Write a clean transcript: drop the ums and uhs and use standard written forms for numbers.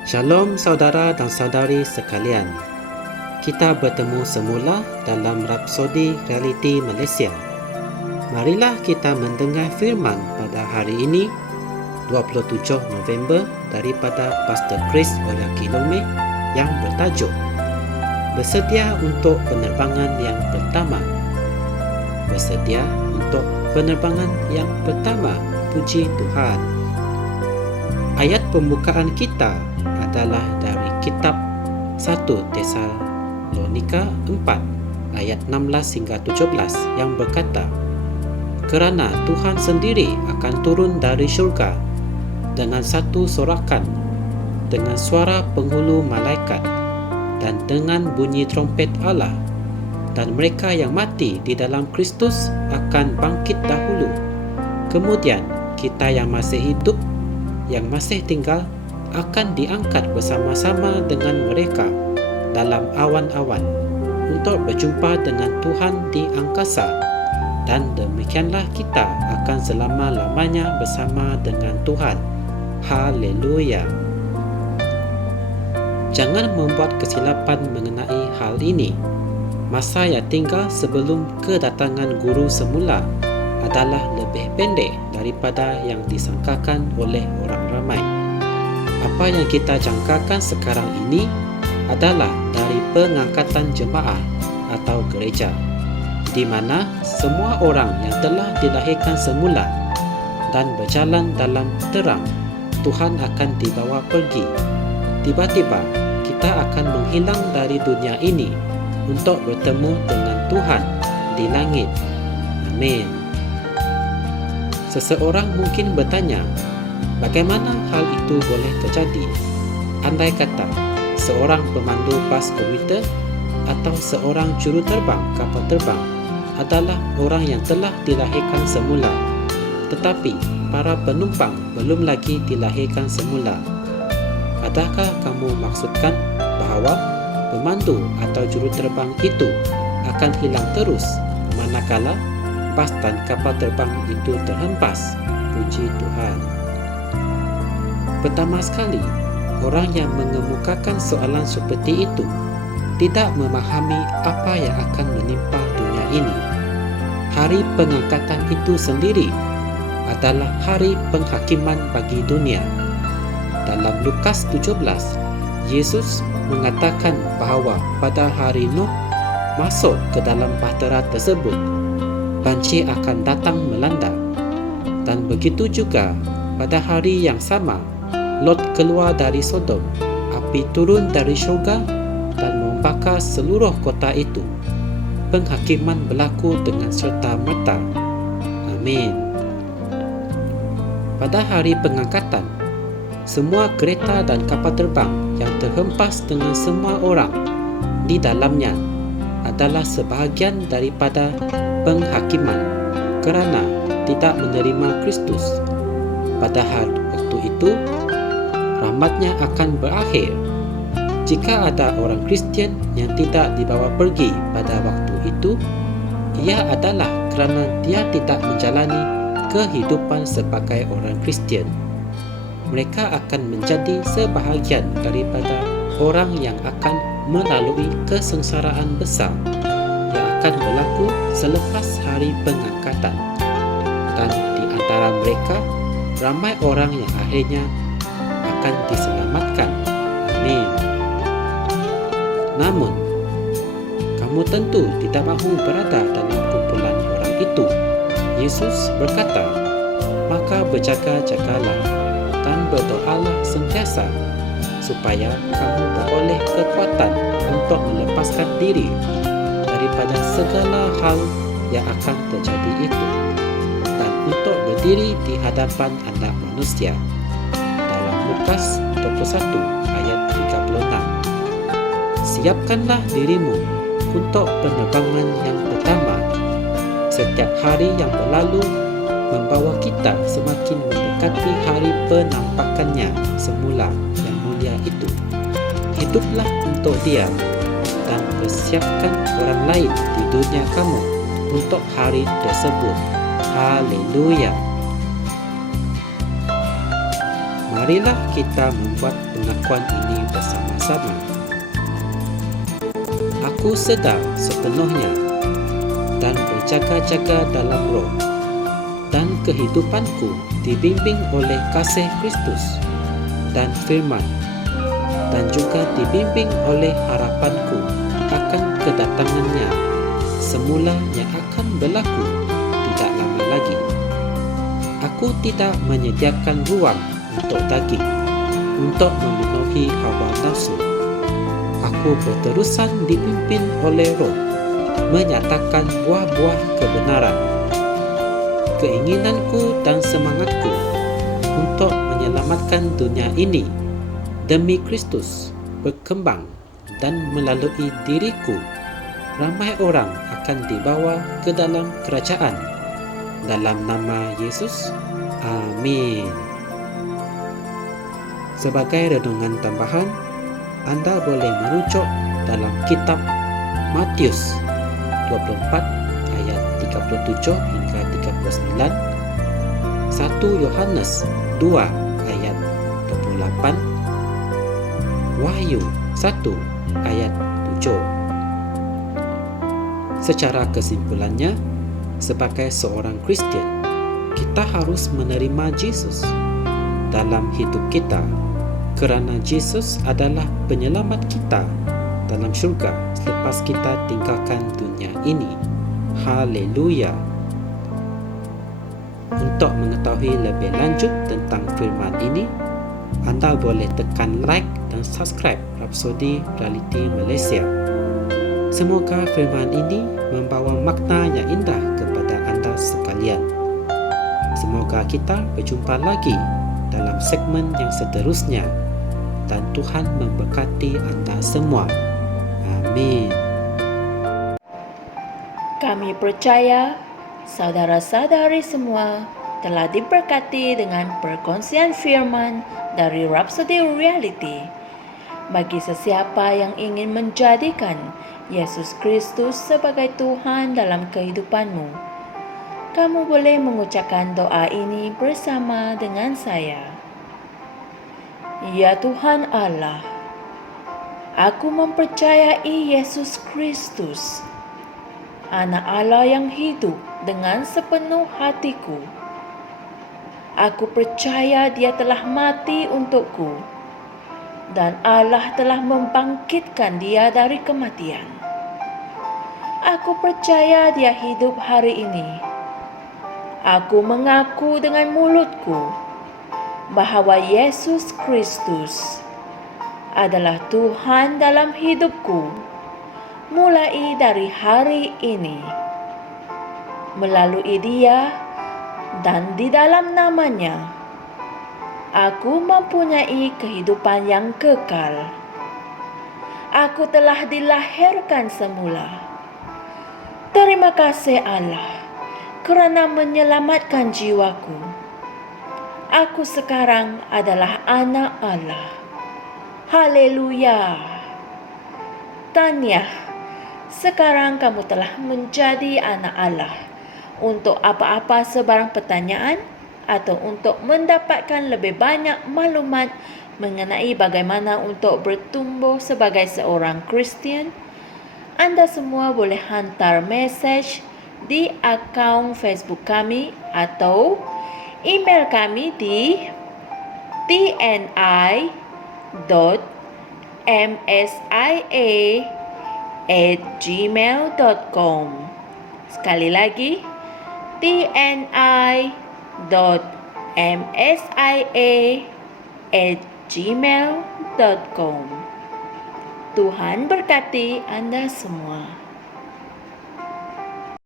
Shalom saudara dan saudari sekalian. Kita bertemu semula dalam Rapsodi Realiti Malaysia. Marilah kita mendengar firman pada hari ini, 27 November daripada Pastor Chris Oyakilome yang bertajuk Bersedia untuk penerbangan yang pertama. Bersedia untuk penerbangan yang pertama. Puji Tuhan. Ayat pembukaan kita adalah dari kitab 1 Tesalonika 4 ayat 16 hingga 17 yang berkata, kerana Tuhan sendiri akan turun dari syurga dengan satu sorakan, dengan suara penghulu malaikat dan dengan bunyi trompet Allah, dan mereka yang mati di dalam Kristus akan bangkit dahulu. Kemudian kita yang masih hidup, yang masih tinggal, akan diangkat bersama-sama dengan mereka dalam awan-awan untuk berjumpa dengan Tuhan di angkasa, dan demikianlah kita akan selama-lamanya bersama dengan Tuhan. Haleluya. Jangan membuat kesilapan mengenai hal ini. Masa yang tinggal sebelum kedatangan guru semula adalah lebih pendek daripada yang disangkakan oleh orang ramai. Apa yang kita jangkakan sekarang ini adalah dari pengangkatan jemaah atau gereja, di mana semua orang yang telah dilahirkan semula dan berjalan dalam terang, Tuhan akan dibawa pergi. Tiba-tiba kita akan menghilang dari dunia ini untuk bertemu dengan Tuhan di langit. Amin. Seseorang mungkin bertanya, bagaimana hal itu boleh terjadi? Andai kata seorang pemandu bas komuter atau seorang juru terbang kapal terbang adalah orang yang telah dilahirkan semula, tetapi para penumpang belum lagi dilahirkan semula. Adakah kamu maksudkan bahawa pemandu atau juru terbang itu akan hilang terus manakala bas dan kapal terbang itu terhempas? Puji Tuhan. Pertama sekali, orang yang mengemukakan soalan seperti itu tidak memahami apa yang akan menimpa dunia ini. Hari pengangkatan itu sendiri adalah hari penghakiman bagi dunia. Dalam Lukas 17, Yesus mengatakan bahawa pada hari Nuh masuk ke dalam bahtera tersebut, banjir akan datang melanda. Dan begitu juga pada hari yang sama, Lot keluar dari Sodom, api turun dari syurga dan membakar seluruh kota itu. Penghakiman berlaku dengan serta-merta. Amin. Pada hari pengangkatan, semua kereta dan kapal terbang yang terhempas dengan semua orang di dalamnya adalah sebahagian daripada penghakiman kerana tidak menerima Kristus. Padahal waktu itu rahmatnya akan berakhir. Jika ada orang Kristian yang tidak dibawa pergi pada waktu itu, ia adalah kerana dia tidak menjalani kehidupan sebagai orang Kristian. Mereka akan menjadi sebahagian daripada orang yang akan melalui kesengsaraan besar yang akan berlaku selepas hari pengangkatan. Dan di antara mereka, ramai orang yang akhirnya akan diselamatkan. Amin. Namun, kamu tentu tidak mahu berada dalam kumpulan orang itu. Yesus berkata, maka berjaga-jagalah dan berdoalah sentiasa supaya kamu beroleh kekuatan untuk melepaskan diri daripada segala hal yang akan terjadi itu, dan untuk berdiri di hadapan Anak Manusia. Dalam Lukas 21 ayat 36. Siapkanlah dirimu untuk penerbangan yang pertama. Setiap hari yang berlalu membawa kita semakin mendekati hari penampakannya semula yang mulia itu. Hiduplah untuk Dia dan persiapkan orang lain di dunia kamu untuk hari tersebut. Haleluya. Marilah kita membuat pengakuan ini bersama-sama. Aku sedar sepenuhnya dan berjaga-jaga dalam roh, dan kehidupanku dibimbing oleh kasih Kristus dan firman, dan juga dibimbing oleh harapanku akan kedatangannya semula yang akan berlaku tidak lama lagi. Aku tidak menyediakan ruang untuk daging untuk memenuhi hawa nafsu. Aku berterusan dipimpin oleh roh, menyatakan buah-buah kebenaran. Keinginanku dan semangatku untuk menyelamatkan dunia ini demi Kristus berkembang, dan melalui diriku ramai orang akan dibawa ke dalam kerajaan. Dalam nama Yesus, amin. Sebagai renungan tambahan, anda boleh merujuk dalam kitab Matius 24 ayat 37 hingga 39, 1 Yohanes 2 ayat 28, Wahyu 1 ayat 7. Secara kesimpulannya, sebagai seorang Kristian, kita harus menerima Yesus dalam hidup kita, kerana Yesus adalah penyelamat kita dalam syurga selepas kita tinggalkan dunia ini. Haleluya. Untuk mengetahui lebih lanjut tentang firman ini, anda boleh tekan like dan subscribe Rhapsody Reality Malaysia. Semoga firman ini membawa makna yang indah kepada anda sekalian. Semoga kita berjumpa lagi dalam segmen yang seterusnya, dan Tuhan memberkati anda semua. Amin. Kami percaya saudara-saudari semua telah diberkati dengan perkongsian firman dari Rhapsody Reality. Bagi sesiapa yang ingin menjadikan Yesus Kristus sebagai Tuhan dalam kehidupanmu, kamu boleh mengucapkan doa ini bersama dengan saya. Ya Tuhan Allah, aku mempercayai Yesus Kristus, Anak Allah yang hidup dengan sepenuh hatiku. Aku percaya Dia telah mati untukku, dan Allah telah membangkitkan Dia dari kematian. Aku percaya Dia hidup hari ini. Aku mengaku dengan mulutku bahawa Yesus Kristus adalah Tuhan dalam hidupku mulai dari hari ini. Melalui Dia dan di dalam nama-Nya, aku mempunyai kehidupan yang kekal. Aku telah dilahirkan semula. Terima kasih Allah kerana menyelamatkan jiwaku. Aku sekarang adalah anak Allah. Haleluya. Tahniah, sekarang kamu telah menjadi anak Allah. Untuk apa-apa sebarang pertanyaan atau untuk mendapatkan lebih banyak maklumat mengenai bagaimana untuk bertumbuh sebagai seorang Kristian, anda semua boleh hantar mesej di akaun Facebook kami atau email kami di tni.msia@gmail.com. Sekali lagi, tni.msia@gmail.com. Tuhan berkati anda semua.